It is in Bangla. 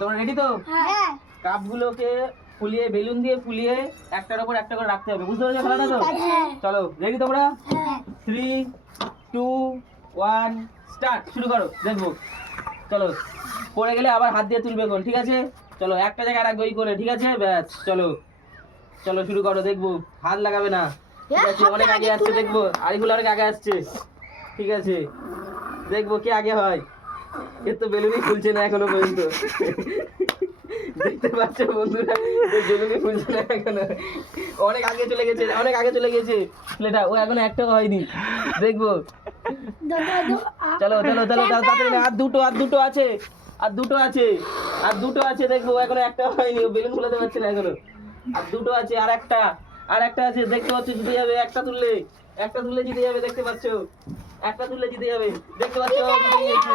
তোমরা রেডি তো? হ্যাঁ। কাপগুলোকে ফুলিয়ে বেলুন দিয়ে ফুলিয়ে একটার উপর একটা করে রাখতে হবে, বুঝতে পেরেছো খেলাটা তো? চলো রেডি তোমরা? 3 2 1 স্টার্ট, শুরু করো, দেখবো। চলো, পড়ে গেলে আবার হাত দিয়ে তুলবে কোন, ঠিক আছে? চলো একটা জায়গায় রাখবে ওই করে, ঠিক আছে? ব্যাস চলো চলো শুরু করো, দেখবো। হাত লাগাবে না, ঠিক আছে? অনেক আগে আসছে, দেখবো। আরিফুল অনেক আগে আসছে, ঠিক আছে? দেখবো কে আগে হয়। এর তো বেলুনই ফুলছে না এখনো পর্যন্ত। দেখতে পাচ্ছ বন্ধুরা, বেলুনই ফুলছে না এখনো। অনেক আগে চলে গেছে, অনেক আগে চলে গেছে ছেলেটা, ও এখনো একটাও হয়নি, দেখবো। চলো চলো চলো তাড়াতাড়ি না, আর দুটো আছে, আর দুটো আছে, দেখবো। এখনো একটাও হয়নি, ও বেলুন ফুলাতে পারছে না এখনো। আর দুটো আছে, আর একটা আছে, দেখতে পাচ্ছ? জিতে যাবে একটা তুললে জিতে যাবে, দেখতে পাচ্ছ? একটা তুললে জিতে যাবে, দেখতে পাচ্ছ? জিতে গেছে।